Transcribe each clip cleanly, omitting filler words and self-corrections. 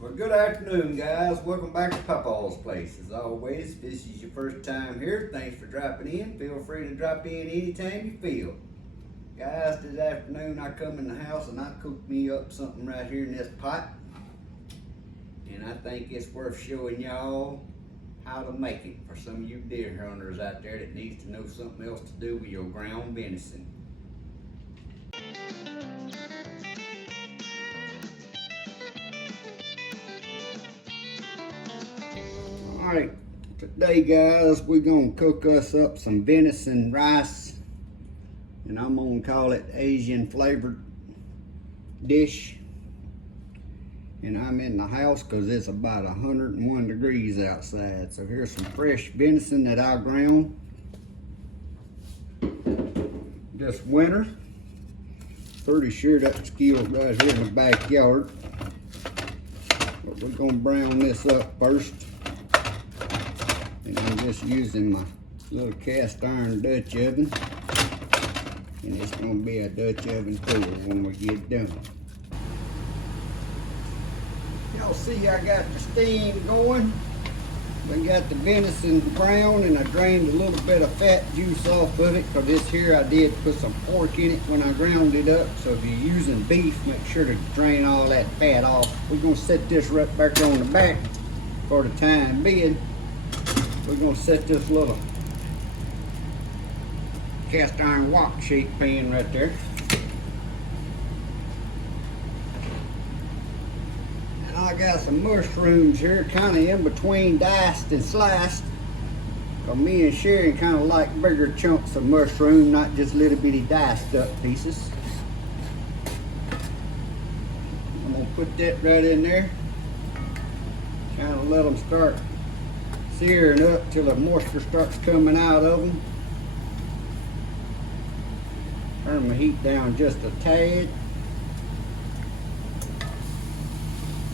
Well, good afternoon, guys. Welcome back to Papaw's Place. As always, if this is your first time here, thanks for dropping in. Feel free to drop in anytime you feel. Guys, this afternoon I come in the house and I cooked me up something right here in this pot. And I think it's worth showing y'all how to make it for some of you deer hunters out there that needs to know something else to do with your ground venison. Alright, today guys, we're gonna cook us up some venison rice, and I'm gonna call it Asian flavored dish. And I'm in the house because it's about 101 degrees outside. So here's some fresh venison that I ground this winter. Pretty sure that's killed right here in the backyard. But we're gonna brown this up first. And I'm just using my little cast iron Dutch oven. And it's gonna be a Dutch oven cooler when we get done. Y'all see I got the steam going. We got the venison brown and I drained a little bit of fat juice off of it, because this here I did put some pork in it when I ground it up. So if you're using beef, make sure to drain all that fat off. We're gonna set this right back on the back for the time being. We're gonna set this little cast iron wok shaped pan right there. And I got some mushrooms here, kind of in between diced and sliced. Cause me and Sharon kind of like bigger chunks of mushroom, not just little bitty diced up pieces. I'm gonna put that right in there. Kind of let them start searing up till the moisture starts coming out of them. Turn my heat down just a tad.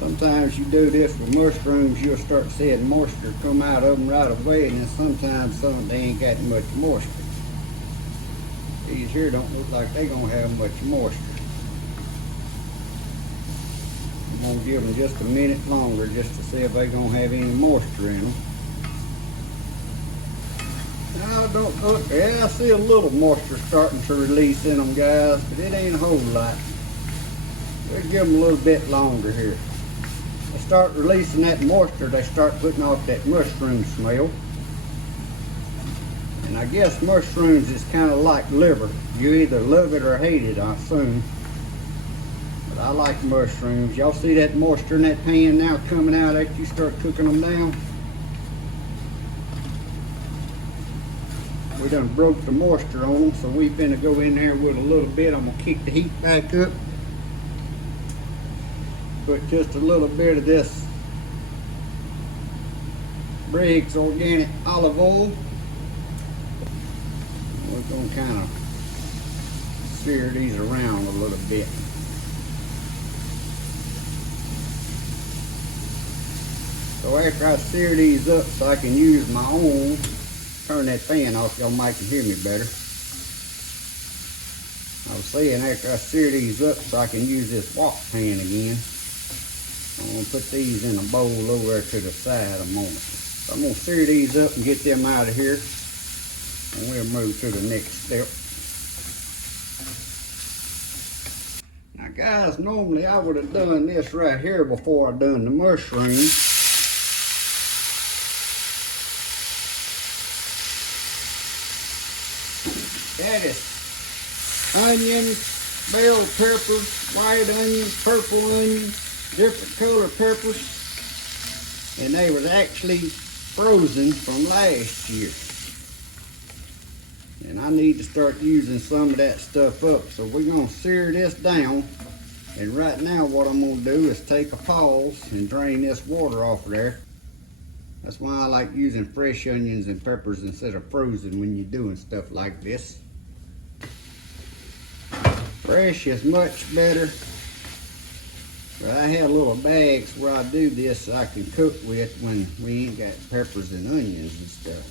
Sometimes you do this with mushrooms, you'll start seeing moisture come out of them right away, and then sometimes they ain't got much moisture. These here don't look like they gonna have much moisture. I'm gonna give them just a minute longer just to see if they gonna have any moisture in them. I don't look, yeah, I see a little moisture starting to release in them, guys, but it ain't a whole lot. We'll give them a little bit longer here. They start releasing that moisture, they start putting off that mushroom smell. And I guess mushrooms is kind of like liver. You either love it or hate it, I assume. But I like mushrooms. Y'all see that moisture in that pan now coming out after you start cooking them down? We done broke the moisture on them, so we finna go in there with a little bit. I'm gonna kick the heat back up. Put just a little bit of this Briggs organic olive oil. We're gonna kind of sear these around a little bit. So after I sear these up so I can use my own, turn that fan off, y'all might can hear me better. I was saying after I sear these up so I can use this wok pan again, I'm going to put these in a bowl over there to the side a moment. So I'm going to sear these up and get them out of here, and we'll move to the next step. Now guys, normally I would have done this right here before I done the mushrooms. That is onions, bell peppers, white onions, purple onions, different color peppers. And they was actually frozen from last year. And I need to start using some of that stuff up. So we're gonna sear this down. And right now what I'm gonna do is take a pause and drain this water off of there. That's why I like using fresh onions and peppers instead of frozen when you're doing stuff like this. Fresh is much better. But I have little bags where I do this so I can cook with when we ain't got peppers and onions and stuff.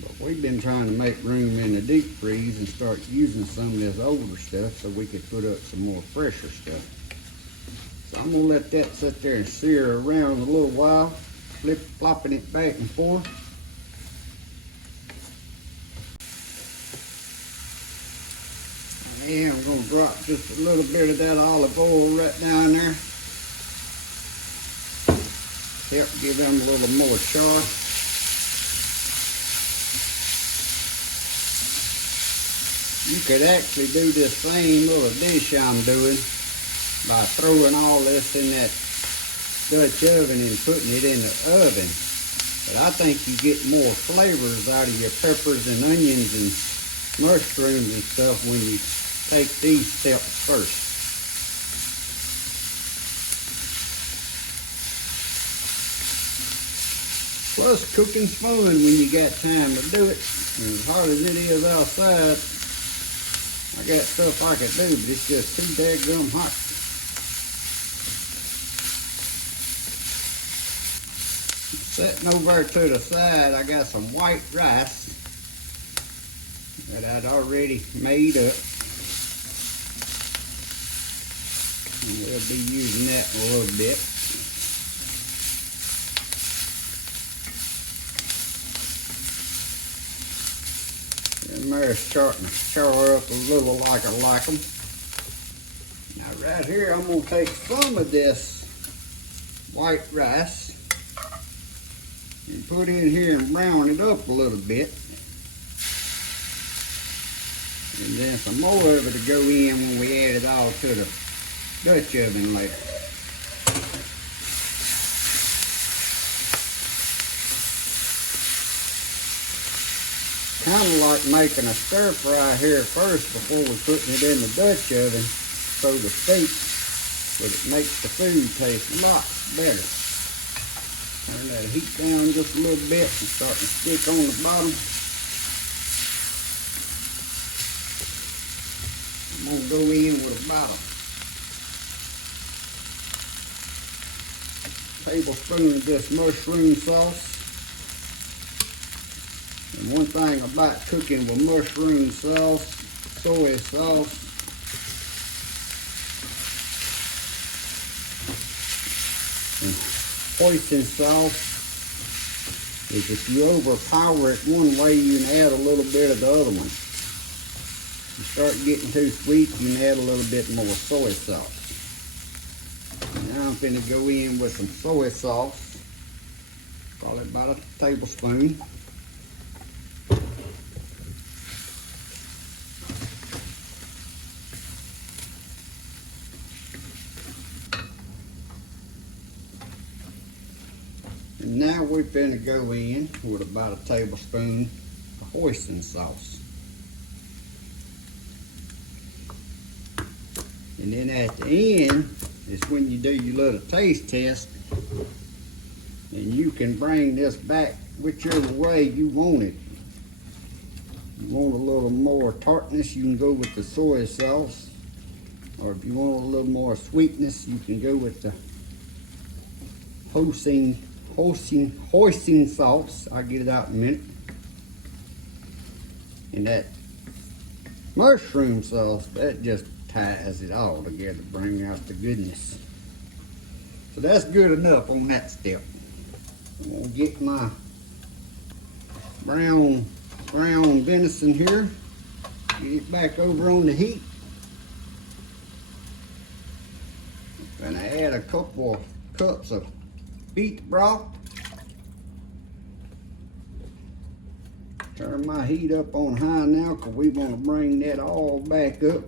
But we've been trying to make room in the deep freeze and start using some of this older stuff so we could put up some more fresher stuff. So I'm gonna let that sit there and sear around a little while, flopping it back and forth. And I'm gonna drop just a little bit of that olive oil right down there. Help give them a little more char. You could actually do this same little dish I'm doing by throwing all this in that Dutch oven and putting it in the oven. But I think you get more flavors out of your peppers and onions and mushrooms and stuff when you take these steps first. Plus, cooking's fun when you got time to do it. And as hard as it is outside, I got stuff I could do, but it's just too daggum hot. Setting over to the side, I got some white rice that I'd already made up. And we'll be using that in a little bit. And they're starting to char up a little like I like them. Now right here, I'm going to take some of this white rice and put in here and brown it up a little bit. And then some more of it to go in when we add it all to the Dutch oven later. Kind of like making a stir fry here first before we putting it in the Dutch oven, so to speak, but it makes the food taste a lot better. Turn that heat down just a little bit and start to stick on the bottom. I'm going to go in with about a tablespoon of this mushroom sauce. And one thing about cooking with mushroom sauce, soy sauce, and hoisin sauce is if you overpower it one way, you can add a little bit of the other one. If you start getting too sweet, you can add a little bit more soy sauce. Now I'm going to go in with some soy sauce, probably about a tablespoon. And now we're going to go in with about a tablespoon of hoisin sauce. And then at the end is when you do your little taste test, and you can bring this back whichever way you want it. You want a little more tartness, you can go with the soy sauce. Or if you want a little more sweetness, you can go with the hoisin sauce. I'll get it out in a minute. And that mushroom sauce, that just ties it all together, bring out the goodness. So that's good enough on that step. I'm gonna get my ground venison here, get it back over on the heat. Gonna add a couple of cups of beef broth. Turn my heat up on high now because we want to bring that all back up.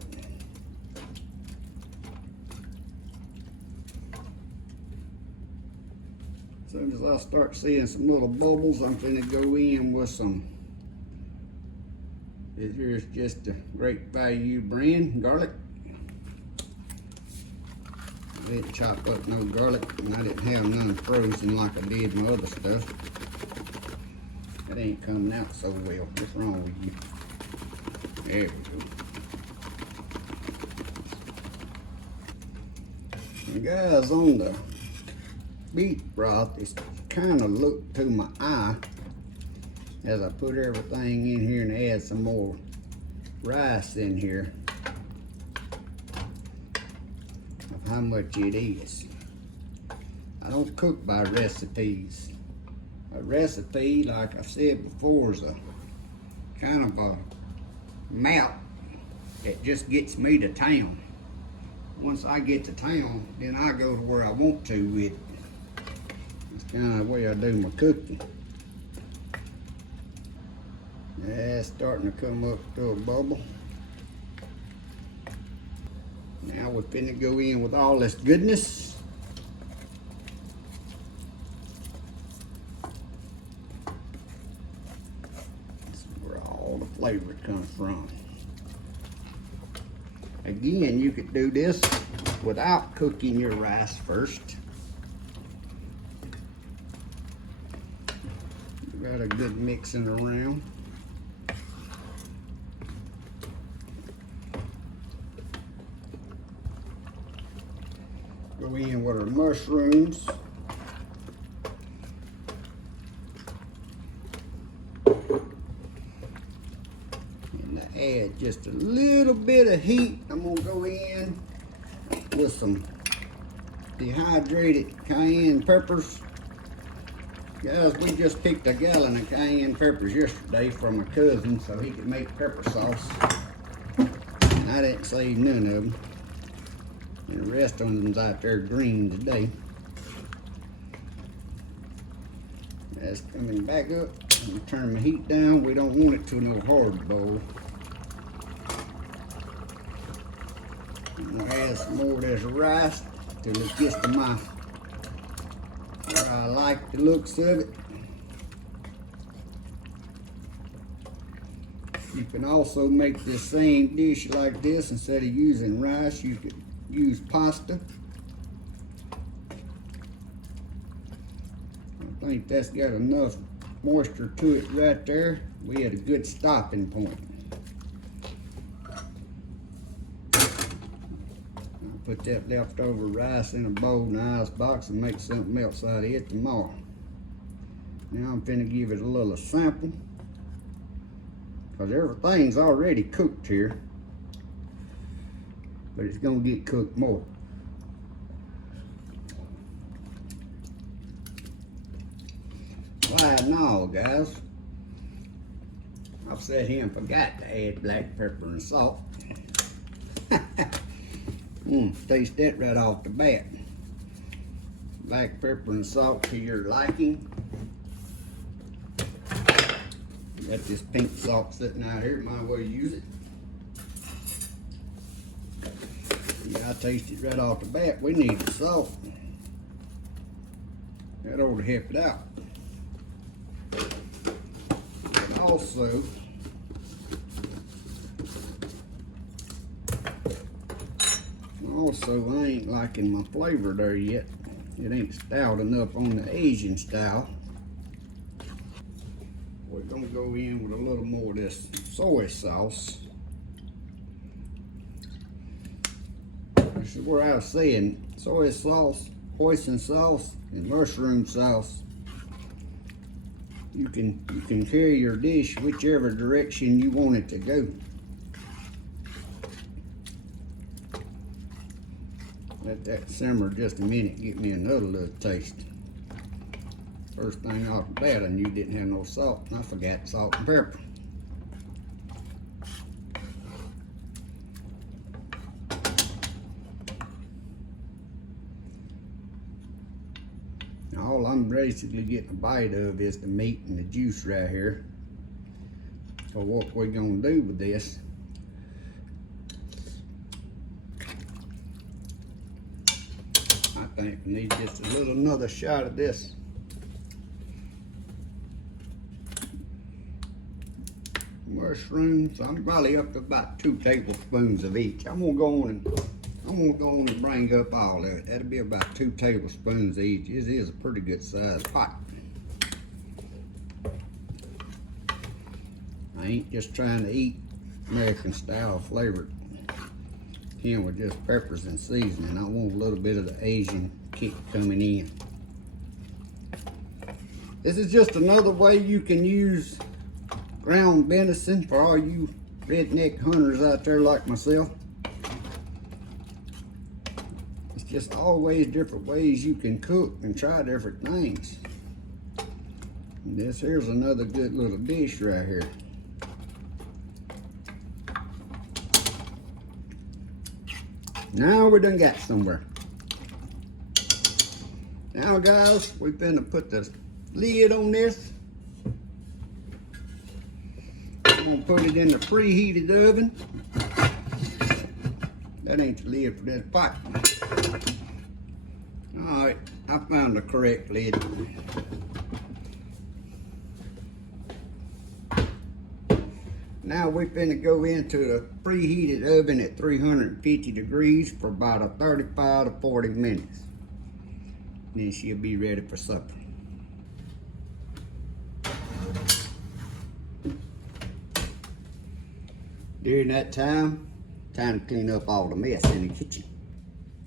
As soon as I start seeing some little bubbles, I'm going to go in with some, here's just a Great Value brand garlic. I didn't chop up no garlic, and I didn't have none frozen like I did my other stuff. That ain't coming out so well. What's wrong with you? There we go. And guys, on the beef broth, it's kind of looked to my eye as I put everything in here and add some more rice in here, of how much it is. I don't cook by recipes. A recipe, like I said before, is a kind of a map that just gets me to town. Once I get to town, then I go to where I want to with it. That's kind of the way I do my cooking. Yeah, it's starting to come up to a bubble. Now we're finna go in with all this goodness. This is where all the flavor comes from. Again, you could do this without cooking your rice first. Got a good mixing around. Go in with our mushrooms. And to add just a little bit of heat, I'm gonna go in with some dehydrated cayenne peppers. Guys, we just picked a gallon of cayenne peppers yesterday from a cousin so he could make pepper sauce. And I didn't save none of them. And the rest of them's out there green today. That's coming back up. I'm gonna turn my heat down. We don't want it to no hard boil. I'm gonna add some more of this rice till it gets to my where I like the looks of it. You can also make this same dish like this. Instead of using rice, you could use pasta. I think that's got enough moisture to it right there. We had a good stopping point. Put that leftover rice in a bowl in the ice box and make something else out of it tomorrow. Now I'm finna give it a little sample, because everything's already cooked here, but it's gonna get cooked more. Why no, guys? I've sat here and forgot to add black pepper and salt. Taste that right off the bat. Black pepper and salt to your liking. Got this pink salt sitting out here, might well use it. Yeah, I taste it right off the bat. We need the salt. That ought to help it out. But also, I ain't liking my flavor there yet. It ain't stout enough on the Asian style. We're gonna go in with a little more of this soy sauce. This is where I was saying soy sauce, hoisin sauce, and mushroom sauce. You can carry your dish whichever direction you want it to go. Let that simmer just a minute, get me another little taste. First thing off the bat, I knew didn't have no salt, and I forgot salt and pepper. Now, all I'm basically getting a bite of is the meat and the juice right here. So what we're gonna do with this, I think we need just a little another shot of this. Mushrooms, I'm probably up to about 2 tablespoons of each. I'm gonna go on and bring up all of it. That'll be about 2 tablespoons of each. This is a pretty good sized pot. I ain't just trying to eat American style flavored can with just peppers and seasoning. I want a little bit of the Asian kick coming in. This is just another way you can use ground venison for all you redneck hunters out there like myself. It's just always different ways you can cook and try different things. And this here's another good little dish right here. Now we done got somewhere. Now guys, we finna put the lid on this. I'm gonna put it in the preheated oven. That ain't the lid for this pot. All right, I found the correct lid. Now we're finna go into the preheated oven at 350 degrees for about a 35 to 40 minutes. Then she'll be ready for supper. During that time to clean up all the mess in the kitchen.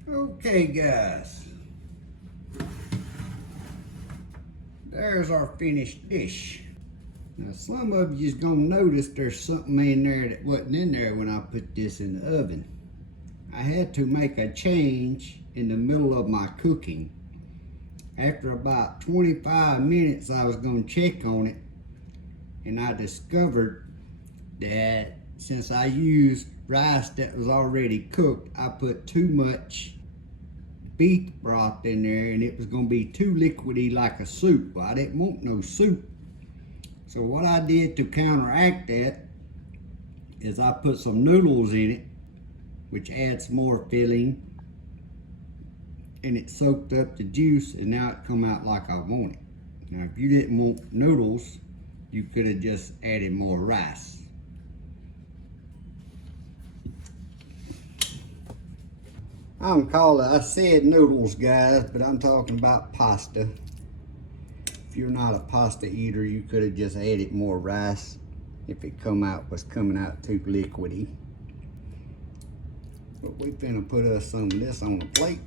Okay guys, there's our finished dish. Now some of you's gonna notice there's something in there that wasn't in there when I put this in the oven. I had to make a change in the middle of my cooking. After about 25 minutes I was gonna check on it, and I discovered that since I used rice that was already cooked, I put too much beef broth in there and it was gonna be too liquidy like a soup. Well, I didn't want no soup. So what I did to counteract that is I put some noodles in it, which adds more filling, and it soaked up the juice, and now it come out like I want it. Now if you didn't want noodles, you could have just added more rice. I said noodles guys, but I'm talking about pasta. If you're not a pasta eater, you could have just added more rice if it was coming out too liquidy. But we finna put us some of this on the plate.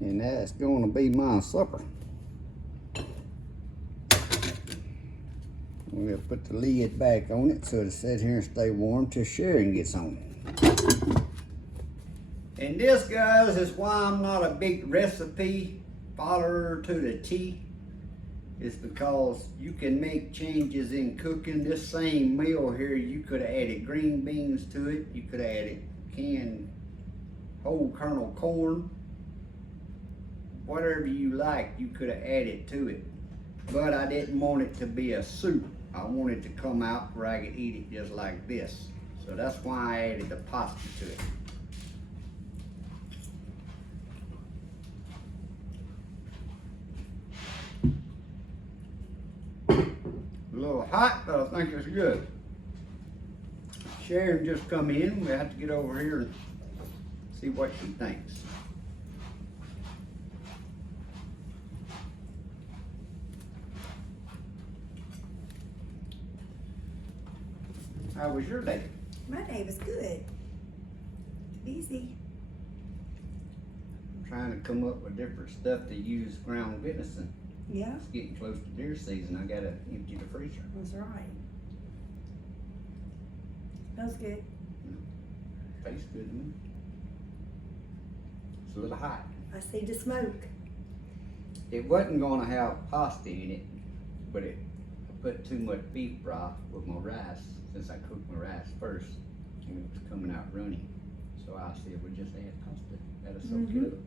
And that's gonna be my supper. We'll put the lid back on it so it'll sit here and stay warm till Sharon gets home. And this, guys, is why I'm not a big recipe follower to the T. It's because you can make changes in cooking. This same meal here, you could have added green beans to it. You could have added canned whole kernel corn. Whatever you like, you could have added to it. But I didn't want it to be a soup. I wanted to come out where I could eat it just like this. So that's why I added the pasta to it. A little hot, but I think it's good. Sharon just come in. We have to get over here and see what she thinks. How was your day? My day was good. Easy. I'm trying to come up with different stuff to use ground venison. Yeah. It's getting close to deer season. I gotta empty the freezer. That's right. Smells good. Tastes good to me. It's a little hot. I see the smoke. It wasn't gonna have pasta in it, but I put too much beef broth with my rice. Since I cooked my rice first, and it was coming out runny. So I said, we'll just add pasta. That'll soak it up.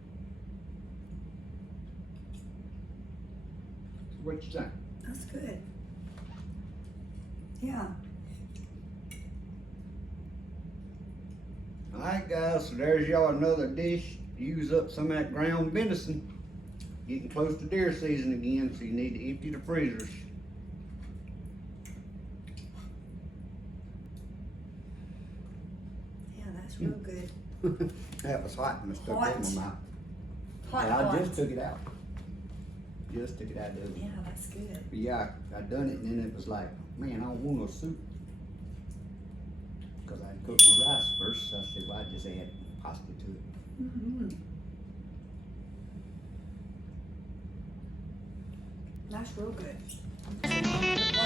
So what you think? That's good. Yeah. Alright guys, so there's y'all another dish. Use up some of that ground venison. Getting close to deer season again, so you need to empty the freezers. Real good. That was hot and I stuck Hot. it in my mouth. Hot, And I hot. just took it out. Just took it out of the oven. Yeah, that's good. But yeah, I done it and then it was like, man, I don't want no soup. Because I cooked my rice first, so I said, well, I just add pasta to it. Mm-hmm. That's real good.